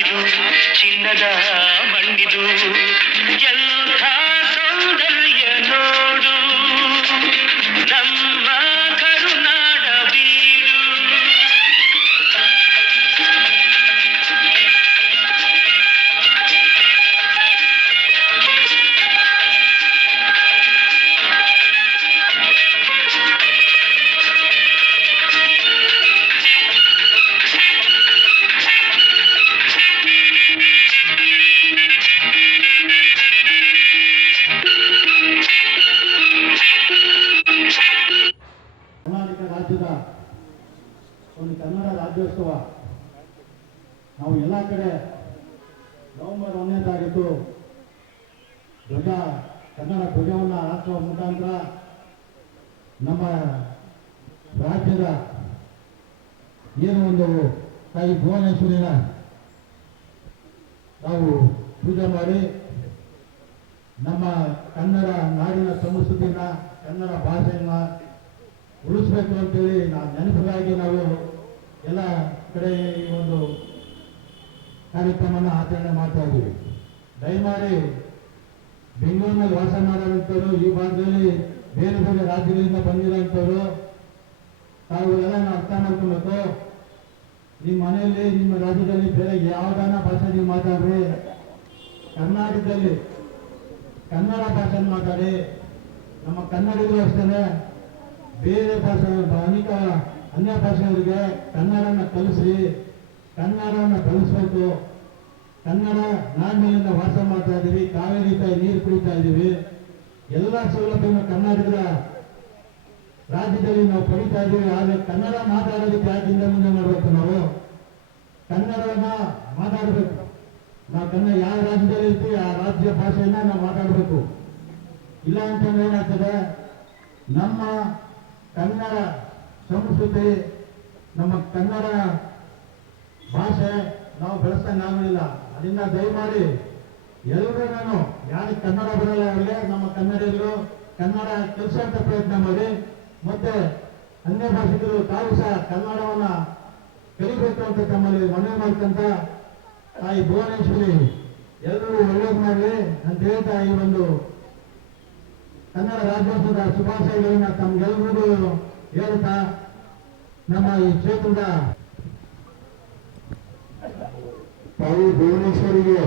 ನಾಡಿದು ಚಿನ್ನದ ಮಣ್ಣಿದು ಎಂಥ ಸೌಂದರ್ಯ ನೋಡು ನಮ್ಮ ಕರುನಾಡ ಬೀಡು. ಕರ್ನಾಟಕ ರಾಜ್ಯದ ಒಂದು ಕನ್ನಡ ರಾಜ್ಯೋತ್ಸವ ನಾವು ಎಲ್ಲ ಕಡೆ ನವೆಂಬರ್ 1ನೇ ತಾರೀಕು ಕನ್ನಡ ಧ್ವಜವನ್ನು ಹಾಕುವ ಮುಖಾಂತರ ನಮ್ಮ ರಾಜ್ಯದ ಏನು ಒಂದು ತಾಯಿ ಭುವನೇಶ್ವರಿನ ನಾವು ಪೂಜೆ ಮಾಡಿ ನಮ್ಮ ಕನ್ನಡ ನಾಡಿನ ಸಂಸ್ಕೃತಿನ ಕನ್ನಡ ಭಾಷೆಯನ್ನ ಉಳಿಸ್ಬೇಕು ಅಂತೇಳಿ ನೆನಪಿಗಾಗಿ ನಾವು ಎಲ್ಲ ಕಡೆ ಈ ಒಂದು ಕಾರ್ಯಕ್ರಮನ ಆಚರಣೆ ಮಾಡ್ತಾ ಇದ್ದೀವಿ. ದಯಮಾಡಿ ಬೆಂಗಳೂರಿನಲ್ಲಿ ವಾಸ ಮಾಡೋಂಥವ್ರು, ಈ ಭಾಗದಲ್ಲಿ ಬೇರೆ ಬೇರೆ ರಾಜ್ಯಗಳಿಂದ ಬಂದಿರೋಂಥವ್ರು ತಾವು ಎಲ್ಲ ಅರ್ಥ ಮಾಡ್ಕೊಬೇಕು. ನಿಮ್ಮ ಮನೆಯಲ್ಲಿ ನಿಮ್ಮ ರಾಜ್ಯದಲ್ಲಿ ಬೇರೆ ಯಾವ್ದಾನ ಭಾಷೆ ನೀವು ಮಾತಾಡ್ರಿ, ಕರ್ನಾಟಕದಲ್ಲಿ ಕನ್ನಡ ಭಾಷೆ ಮಾತಾಡಿ. ನಮ್ಮ ಕನ್ನಡಿಗರು ಅಷ್ಟೇ ಬೇರೆ ಭಾಷೆ ಅನೇಕ ಅನ್ಯ ಭಾಷೆಯವರಿಗೆ ಕನ್ನಡನ ಕಲಿಸಿ, ಕನ್ನಡವನ್ನು ಕಲಿಸ್ಬೇಕು. ಕನ್ನಡ ನಾಡಿನಿಂದ ವಾಸ ಮಾಡ್ತಾ ಇದ್ದೀವಿ, ಕಾವೇರಿ ತಾಯಿ ನೀರು ಕುಡಿತಾ ಇದ್ದೀವಿ. ಎಲ್ಲ ಸೌಲಭ್ಯವನ್ನು ಕರ್ನಾಟಕದ ರಾಜ್ಯದಲ್ಲಿ ನಾವು ಪಡಿತಾ ಇದ್ದೀವಿ. ಆದರೆ ಕನ್ನಡ ಮಾತಾಡೋದಕ್ಕೆ ಯಾಕಿಂದ ಮುಂದೆ ಮಾಡಬೇಕು? ನಾವು ಕನ್ನಡವನ್ನ ಮಾತಾಡಬೇಕು. ನಾವು ಕನ್ನಡ ಯಾವ ರಾಜ್ಯದಲ್ಲಿ ಇರ್ತೀವಿ ಆ ರಾಜ್ಯ ಭಾಷೆಯನ್ನ ನಾವು ಮಾತಾಡಬೇಕು. ಇಲ್ಲ ಅಂತಂದ್ರೆ ಏನಾಗ್ತದೆ, ನಮ್ಮ ಕನ್ನಡ ಸಂಸ್ಕೃತಿ, ನಮ್ಮ ಕನ್ನಡ ಭಾಷೆ ನಾವು ಬೆಳೆಸ್ದಂಗೆ ಆಗೋದಿಲ್ಲ. ಅದರಿಂದ ದಯಮಾಡಿ ಎಲ್ಲರೂ ಯಾರಿಗೆ ಕನ್ನಡ ಬರಲ್ಲ ಅವರಿಗೆ ನಮ್ಮ ಕನ್ನಡಿಗರು ಕನ್ನಡ ಕಲಿಸುವಂತ ಪ್ರಯತ್ನ ಮಾಡಿ. ಮತ್ತೆ ಅನ್ಯ ಭಾಷಿಕರು ತಾವು ಸಹ ಕನ್ನಡವನ್ನ ಕಲಿಬೇಕು ಅಂತ ತಮ್ಮಲ್ಲಿ ಮನವಿ ಮಾಡ್ತಂತ ತಾಯಿ ಭುವನೇಶ್ವರಿ ಎಲ್ಲರೂ ಒಳ್ಳೇದು ಮಾಡಲಿ ಅಂತ ಹೇಳ್ತಾ ಈ ಒಂದು ಕನ್ನಡ ರಾಜ್ಯೋತ್ಸವದ ಶುಭಾಶಯಗಳನ್ನ ತಮ್ಗೆಲ್ಲರಿಗೂ ಹೇಳ್ತಾ ನಮ್ಮ ಈ ಕ್ಷೇತ್ರದ ತಾಯಿ ಭುವನೇಶ್ವರಿಗೆ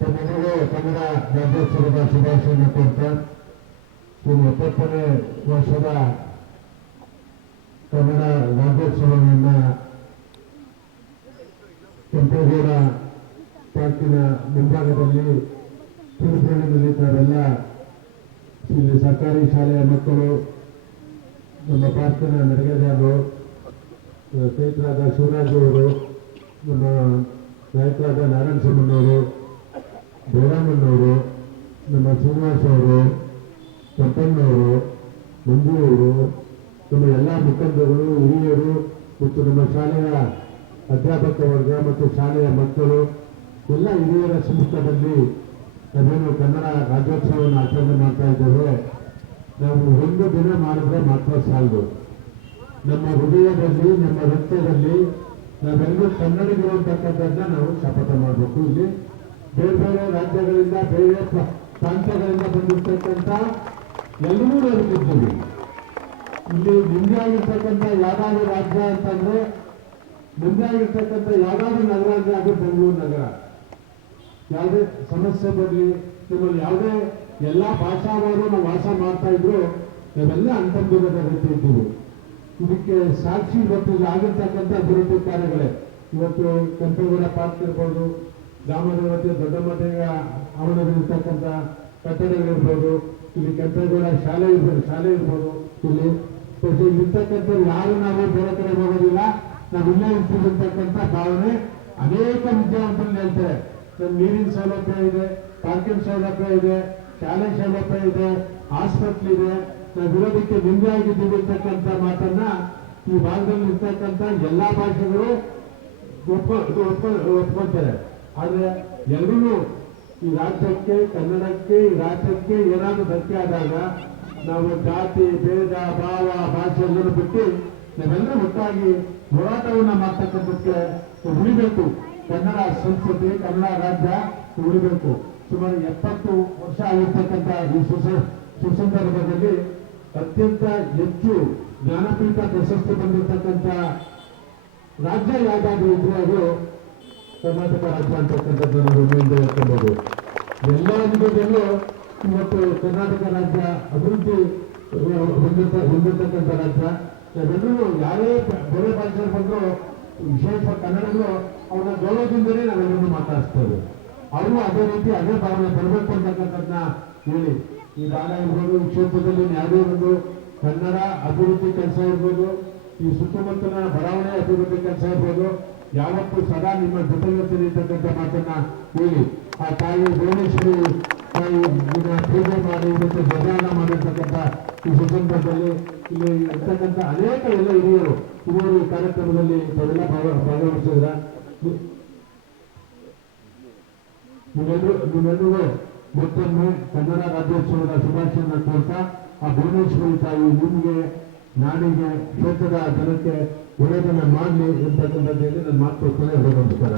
ತಮ್ಮೆಲ್ಲರಿಗೂ ಕನ್ನಡ ರಾಜ್ಯೋತ್ಸವದ ಶುಭಾಶಯವನ್ನು ಕೊಡ್ತಾ, ಈ 70ನೇ ವರ್ಷದ ಕನ್ನಡ ರಾಜ್ಯೋತ್ಸವವನ್ನು ಕೆಂಪೇಗೌಡ ಪಾರ್ಕಿನ ಮುಂಭಾಗದಲ್ಲಿ ತಿರುಪುರದಲ್ಲಿ ತಾವೆಲ್ಲ ಇಲ್ಲಿ ಸರ್ಕಾರಿ ಶಾಲೆಯ ಮಕ್ಕಳು, ನಮ್ಮ ಪಾರ್ಕಿನ ನಡಿಗೆದಾರರು, ಸ್ನೇಹಿತರಾದ ಶಿವರಾಜ್ ಅವರು, ನಮ್ಮ ನಾಯಕರಾದ ನಾರಾಯಣ ಸ್ವಾಮಣ್ಣವರು, ಬೇಡಮ್ಮನವರು, ನಮ್ಮ ಶ್ರೀನಿವಾಸ್ ಅವರು, ಚಂಪಣ್ಣವರು, ಮಂಜು ಅವರು, ನಮ್ಮ ಎಲ್ಲ ಮುಖಂಡರುಗಳು, ಹಿರಿಯರು ಮತ್ತು ನಮ್ಮ ಶಾಲೆಯ ಅಧ್ಯಾಪಕ ವರ್ಗ ಮತ್ತು ಶಾಲೆಯ ಮಕ್ಕಳು ಎಲ್ಲ ಹಿರಿಯರ ಸಮ್ಮುಖದಲ್ಲಿ ನಾವೇನು ಕನ್ನಡ ರಾಜ್ಯೋತ್ಸವವನ್ನು ಆಚರಣೆ ಮಾಡ್ತಾ ಇದ್ದೇವೆ. ನಾವು ಒಂದು ದಿನ ಮಾಡಿದ್ರೆ ಮಾತ್ರ ಸಾಲದು. ನಮ್ಮ ಹೃದಯದಲ್ಲಿ, ನಮ್ಮ ರಕ್ತದಲ್ಲಿ ನಾವೆಲ್ಲರೂ ಕನ್ನಡಿಗರು ಅಂತಕ್ಕಂಥದ್ದನ್ನ ನಾವು ಶಪಥ ಮಾಡಬೇಕು. ಇಲ್ಲಿ ಬೇರೆ ಬೇರೆ ರಾಜ್ಯಗಳಿಂದ, ಬೇರೆ ಪ್ರಾಂತ್ಯಗಳಿಂದ ಬಂದಿರ್ತಕ್ಕಂಥ ಎಲ್ಲರೂ ಬದುಕಿದ್ದೀವಿ. ಇಲ್ಲಿ ನಿಮ್ದೇ ಆಗಿರ್ತಕ್ಕಂಥ ಯಾವ್ದಾದ್ರು ರಾಜ್ಯ ಅಂತಂದ್ರೆ, ನಿಮ್ದೇ ಆಗಿರ್ತಕ್ಕಂಥ ಯಾವ್ದಾದ್ರು ನಗರ ಅಂದ್ರೆ ಅದು ಬೆಂಗಳೂರು ನಗರ. ಯಾವುದೇ ಸಮಸ್ಯೆ ಬರಲಿ, ನಿಮ್ಮಲ್ಲಿ ಯಾವುದೇ ಎಲ್ಲ ಭಾಷಾವಾರು ನಾವು ವಾಸ ಮಾಡ್ತಾ ಇದ್ರು, ನಾವೆಲ್ಲ ಅಂತರ್ಗತ ರೀತಿ ಇದ್ದೀವಿ. ಇದಕ್ಕೆ ಸಾಕ್ಷಿ ಇವತ್ತು ಆಗಿರ್ತಕ್ಕಂಥ ಅಭಿವೃದ್ಧಿ ಕಾರ್ಯಗಳೇ. ಇವತ್ತು ಕೆಂಪೇಗೌಡ ಪಾರ್ಕ್ ಇರ್ಬೋದು, ಗ್ರಾಮದೇವತೆ ದೊಡ್ಡಮ್ಮದೇವ ಆವರಣದಲ್ಲಿರ್ತಕ್ಕಂಥ ಕಟ್ಟಡಗಳಿರ್ಬೋದು, ಇಲ್ಲಿ ಕೆಂಪೇಗೌಡ ಶಾಲೆ ಇರ್ಬೋದು. ಇಲ್ಲಿ ಇರ್ತಕ್ಕಂಥ ಯಾರು ನಾವು ಬೇರೆ ಕಡೆ ಹೋಗೋದಿಲ್ಲ, ನಾವು ಇಲ್ಲೇ ಇರ್ತಿರ್ತಕ್ಕಂಥ ಭಾವನೆ ಅನೇಕ ವಿದ್ಯಾವಂತರಲ್ಲಿ ಹೇಳ್ತಾರೆ. ನೀರಿನ ಸೌಲಭ್ಯ ಇದೆ, ಪಾರ್ಕಿಂಗ್ ಸೌಲಭ್ಯ ಇದೆ, ಶಾಲೆ ಸೌಲಭ್ಯ ಇದೆ, ಆಸ್ಪತ್ರೆ ಇದೆ, ನಾವು ವಿರೋಧಕ್ಕೆ ನಿಂದೆ ಆಗಿದ್ದೀವಿ ಇರ್ತಕ್ಕಂಥ ಮಾತನ್ನ ಈ ಭಾಗದಲ್ಲಿ ಇರ್ತಕ್ಕಂಥ ಎಲ್ಲಾ ಭಾಷೆಗಳು ಒಪ್ಕೊಳ್ತಾರೆ. ಆದ್ರೆ ಎಲ್ಲರೂ ಈ ರಾಜ್ಯಕ್ಕೆ, ಕನ್ನಡಕ್ಕೆ, ಈ ರಾಜ್ಯಕ್ಕೆ ಏನಾದರೂ ಧಕ್ಕೆ ಆದಾಗ ನಾವು ಜಾತಿ, ಭೇದ, ಭಾವ, ಭಾಷೆ ಎಲ್ಲರೂ ಬಿಟ್ಟು ನಾವೆಲ್ಲರೂ ಒಟ್ಟಾಗಿ ಹೋರಾಟವನ್ನ ಮಾಡ್ತಕ್ಕಂಥಕ್ಕೆ ಉಳಿಬೇಕು. ಕನ್ನಡ ಸಂಸ್ಕೃತಿ, ಕನ್ನಡ ರಾಜ್ಯ ಉಳಿಬೇಕು. ಸುಮಾರು 70 ವರ್ಷ ಆಗಿರ್ತಕ್ಕಂಥ ಈ ಸುಸಂದರ್ಭದಲ್ಲಿ ಅತ್ಯಂತ ಹೆಚ್ಚು ಜ್ಞಾನಪೀಠ ಪ್ರಶಸ್ತಿ ಬಂದಿರತಕ್ಕಂಥ ರಾಜ್ಯ ಯಾವ್ದಾದ್ರು ಇದ್ರೆ ಅದು ಕರ್ನಾಟಕ ರಾಜ್ಯ ಅಂತಕ್ಕಂಥದ್ದು ನಾವು ಹೆಮ್ಮೆಯಿಂದ ಹೇಳ್ಕೊಬಹುದು. ಎಲ್ಲ ವಿಧದಲ್ಲೂ ಇವತ್ತು ಕರ್ನಾಟಕ ರಾಜ್ಯ ಅಭಿವೃದ್ಧಿ ಹೊಂದಿರತಕ್ಕಂಥ ರಾಜ್ಯ. ನಾವೆಲ್ಲರೂ ಯಾರೇ ಬೇರೆ ಭಾಷೆ ಬಂದರೂ ವಿಶೇಷ ಕನ್ನಡಗಳು ಅವರ ಗೌರವದಿಂದಲೇ ನಾವೆಲ್ಲರೂ ಮಾತಾಡಿಸ್ತೇವೆ. ಅವರು ಅದೇ ರೀತಿ ಅದೇ ಭಾವನೆ ಬರಬೇಕು ಅಂತಕ್ಕಂಥದ್ದನ್ನ ಹೇಳಿ ಈ ಭಾಗ ಇರ್ಬೋದು, ಈ ಕ್ಷೇತ್ರದಲ್ಲಿ ಯಾವುದೇ ಒಂದು ಕನ್ನಡ ಅಭಿವೃದ್ಧಿ ಕೆಲಸ ಇರ್ಬೋದು, ಈ ಸುತ್ತಮುತ್ತಲಿನ ಬಡಾವಣೆ ಅಭಿವೃದ್ಧಿ ಕೆಲಸ ಇರ್ಬೋದು, ಯಾವತ್ತೂ ಸದಾ ನಿಮ್ಮ ಜೊತೆಗಿರ್ತೀನಿ ಅಂತಕ್ಕಂಥ ಮಾತನ್ನ ಹೇಳಿ ಆ ತಾಯಿ ಭುವನೇಶ್ವರಿ ತಾಯಿ ಪೂಜೆ ಮಾಡಿ ಇವತ್ತು ಧ್ವಜಾನ ಮಾಡಿರ್ತಕ್ಕಂಥ ಈ ಸುಸಂದರ್ಭದಲ್ಲಿ ಇಲ್ಲಿ ಇರ್ತಕ್ಕಂಥ ಅನೇಕ ಎಲ್ಲ ಹಿರಿಯರು ಈ ಕಾರ್ಯಕ್ರಮದಲ್ಲಿ ತಾವೆಲ್ಲ ಭಾಗವಹಿಸಿದ್ರ. ನೀವೆಲ್ಲರೂ ಮತ್ತೊಮ್ಮೆ ಕನ್ನಡ ರಾಜ್ಯೋತ್ಸವದ ಶುಭಾಶಯವನ್ನು ಕೋರ್ತಾ ಆ ಭುವನೇಶ್ವರಿ ತಾಯಿ ನಿಮಗೆ, ನಾಡಿಗೆ, ಕ್ಷೇತ್ರದ ಜನಕ್ಕೆ ಒಳ್ಳೆಯದನ್ನ ಮಾಡಲಿ ಅಂತಕ್ಕಂಥದ್ದೇಳಿ ನನ್ನ ಮಾತು ಕೊಡ್ತಾನೆ. ನಮಸ್ಕಾರ.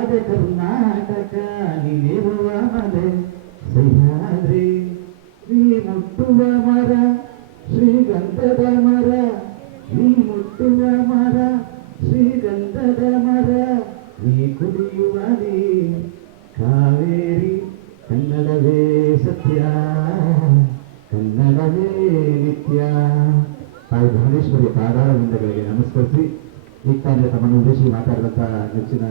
ಅದೇ ಕರ್ನಾಟಕ ನೀನಿರುವ ಮನೆ ಸಹ್ಯಾದ್ರಿ, ನೀ ಮುಟ್ಟುವ ಮರ ಶ್ರೀಗಂಧದ ಮರ, ನೀ ಮುಟ್ಟುವ ಮರ ಶ್ರೀಗಂಧದ ಮರ, ನೀ ಕುಡಿಯುವ ನೀರು ಕಾವೇರಿ, ಕನ್ನಡವೇ ಸತ್ಯ ಕನ್ನಡವೇ ನಿತ್ಯ. ತಾಯಿ ಭುವನೇಶ್ವರಿ ಪಾದಾರವಿಂದಗಳಿಗೆ ನಮಸ್ಕರಿಸಿ ಈ ಕಾರ್ಯ ತಮ್ಮನ್ನು ಉದ್ದೇಶಿಸಿ ಮಾತಾಡಿದಂಥ ನೆಚ್ಚಿನ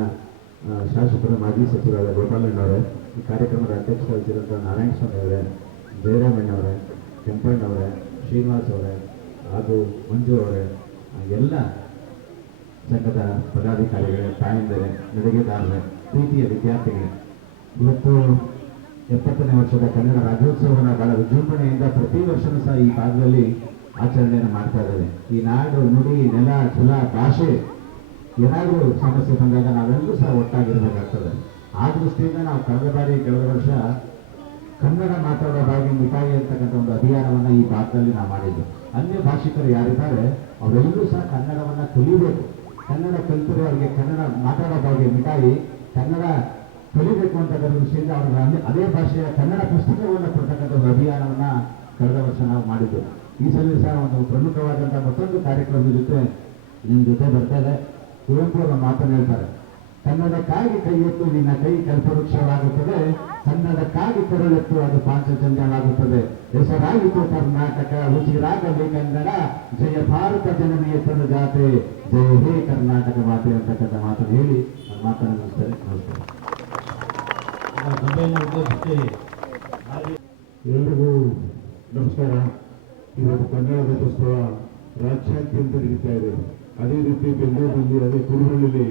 ಶಾಸಕರು ಮಾಜಿ ಸಚಿವರಾದ ಗೋಪಾಲಣ್ಣವರೇ, ಈ ಕಾರ್ಯಕ್ರಮದ ಅಧ್ಯಕ್ಷರಾಗಿದ್ದಂಥ ನಾರಾಯಣ ಸ್ವಾಮಿ ಅವರೇ, ಜಯರಾಮಣ್ಣವರೇ, ಕೆಂಪಣ್ಣವರೇ, ಶ್ರೀನಿವಾಸ್ ಅವರೇ ಹಾಗೂ ಮಂಜು ಅವರೇ, ಎಲ್ಲ ಸಂಘದ ಪದಾಧಿಕಾರಿಗಳೇ, ತಾಯಂದಿರೇ, ನಡಿಗೆದಾರರೇ, ಪ್ರೀತಿಯ ವಿದ್ಯಾರ್ಥಿಗಳೇ, ಇವತ್ತು 70ನೇ ವರ್ಷದ ಕನ್ನಡ ರಾಜ್ಯೋತ್ಸವವನ್ನು ಬಹಳ ವಿಜೃಂಭಣೆಯಿಂದ ಪ್ರತಿ ವರ್ಷವೂ ಸಹ ಈ ಭಾಗದಲ್ಲಿ ಆಚರಣೆಯನ್ನು ಮಾಡ್ತಾ ಇದ್ದೇವೆ. ಈ ನಾಡು, ನುಡಿ, ನೆಲ, ಜಲ, ಭಾಷೆ ಏನಾದರೂ ಸಮಸ್ಯೆ ಬಂದಾಗ ನಾವೆಲ್ಲರೂ ಸಹ ಒಟ್ಟಾಗಿರಬೇಕಾಗ್ತದೆ. ಆ ದೃಷ್ಟಿಯಿಂದ ನಾವು ಕಳೆದ ವರ್ಷ ಕನ್ನಡ ಮಾತಾಡೋ ಬಾಗಿ ಮಿಠಾಯಿ ಅಂತಕ್ಕಂಥ ಒಂದು ಅಭಿಯಾನವನ್ನು ಈ ಭಾಗದಲ್ಲಿ ನಾವು ಮಾಡಿದ್ದು. ಅನ್ಯ ಭಾಷಿಕರು ಯಾರಿದ್ದಾರೆ ಅವರೆಲ್ಲರೂ ಸಹ ಕನ್ನಡವನ್ನು ಕಲಿಬೇಕು. ಕನ್ನಡ ಕಲಿತರೆ ಅವರಿಗೆ ಕನ್ನಡ ಮಾತಾಡೋ ಬಾಗಿ ಮಿಠಾಯಿ, ಕನ್ನಡ ಕಲಿಬೇಕು ಅಂತಕ್ಕಂಥ ದೃಷ್ಟಿಯಿಂದ ಅವರಿಗೆ ಅದೇ ಭಾಷೆಯ ಕನ್ನಡ ಪುಸ್ತಕವನ್ನು ಕೊಡ್ತಕ್ಕಂಥ ಒಂದು ಅಭಿಯಾನವನ್ನು ಕಳೆದ ವರ್ಷ ನಾವು ಮಾಡಿದ್ದು. ಈ ಸಲ ಸಹ ಒಂದು ಪ್ರಮುಖವಾದಂಥ ಮತ್ತೊಂದು ಕಾರ್ಯಕ್ರಮದ ಜೊತೆ ನಿಮ್ಮ ಜೊತೆ ಬರ್ತಾರೆ. ಕುವೆಂಪು ಅವರ ಮಾತನ್ನು ಹೇಳ್ತಾರೆ, ಕನ್ನಡಕ್ಕಾಗಿ ಕೈ ಎತ್ತು ನಿನ್ನ ಕೈ ಕಲ್ಪವೃಕ್ಷವಾಗುತ್ತದೆ, ಕನ್ನಡಕ್ಕಾಗಿ ಕೊರಳೆತ್ತು ಅದು ಪಾಂಚಜನ್ಯವಾಗುತ್ತದೆ. ಹೆಸರಾಗಿತ್ತು ಕರ್ನಾಟಕ, ಉಸಿರಾಗಲಿ ಕನ್ನಡ, ಜಯ ಭಾರತ ಜನನೀಯ ತನ್ನ ಜಾತೆ, ಜಯ ಹೇ ಕರ್ನಾಟಕ ಮಾತೆ ಅಂತಕ್ಕಂಥ ಮಾತನ್ನು ಹೇಳಿ ನನ್ನ ಮಾತನ್ನು ಮುಗಿಸ್ತಾರೆ. ನಮಸ್ಕಾರ. ಎಲ್ರಿಗೂ ನಮಸ್ಕಾರ. ಇವತ್ತು ಕನ್ನಡ ರಾಜ್ಯೋತ್ಸವ ರಾಜ್ಯಾದ್ಯಂತ ನಡೀತಾ ಇದೆ. ಅದೇ ರೀತಿ ಬೆಂಗಳೂರಲ್ಲಿ, ಅದೇ ಕುರುಹಳ್ಳಿಯಲ್ಲಿ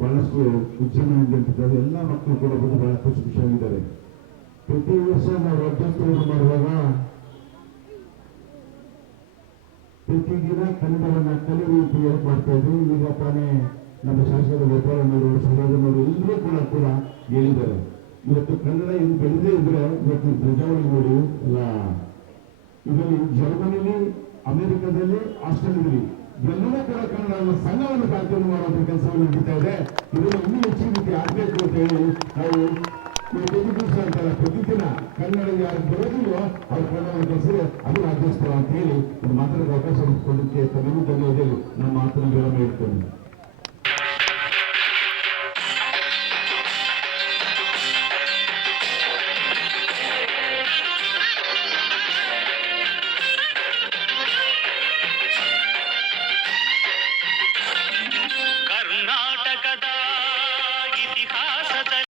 ಬಹಳಷ್ಟು ಉದ್ಯಮದಿಂದ ನಡೀತಾರೆ. ಎಲ್ಲ ಮಕ್ಕಳು ಕೂಡ ಬಂದು ಬಹಳ ಖುಷಿಯಾಗಿದ್ದಾರೆ. ಪ್ರತಿ ವರ್ಷ ನಾವು ರಾಜ್ಯೋತ್ಸವವನ್ನು ಮಾಡುವಾಗ ಪ್ರತಿದಿನ ಕನ್ನಡವನ್ನು ಕಲಿಯುವ ಮಾಡ್ತಾ ಇದ್ವಿ. ಈಗ ತಾನೇ ನಮ್ಮ ಶಾಸಕರು ಗೋಪಾಲಣ್ಣವರು, ಸಮಾಜನವರು ಎಲ್ಲರೂ ಕೂಡ ಹೇಳಿದ್ದಾರೆ. ಇವತ್ತು ಕನ್ನಡ ಇನ್ನು ಬೆಳೆದೇ ಇದ್ರೆ ಇವತ್ತು ಧ್ವಜಾವಳಿ ನೋಡಿ ಎಲ್ಲ ಇದರಲ್ಲಿ ಜರ್ಮನಿಲಿ, ಅಮೆರಿಕದಲ್ಲಿ, ಆಸ್ಟ್ರೇಲಿಯಾದಲ್ಲಿ ಎಲ್ಲವೂ ಕೂಡ ಕನ್ನಡ ಸಂಘವನ್ನು ಪ್ರಾರ್ಥನೆ ಮಾಡುವಂಥ ಕೆಲಸವನ್ನು ನಡೀತಾ ಇದೆ. ಇದನ್ನು ಇನ್ನೂ ಹೆಚ್ಚಿನ ರೀತಿ ಆಗಬೇಕು ಅಂತ ಹೇಳಿ ನಾವು ಪ್ರತಿ ದಿವಸ ಅಂತಲ್ಲ, ಪ್ರತಿದಿನ ಕನ್ನಡ ಯಾರು ಬರೋದಿಲ್ವೋ ಅವ್ರ ಕನ್ನಡ ಕೆಲಸ ಅದು ರಾಜ್ಯೋತ್ಸವ ಅಂತ ಹೇಳಿ ಒಂದು ಮಾತಾಡೋಕೆ ಅವಕಾಶ ಕೊಡಲಿಕ್ಕೆ ತಮಗೆ ಧನ್ಯವಾದ. ನಮ್ಮ ಮಾತನ್ನು ವಿರಾಮ ಇಡ್ತೇನೆ.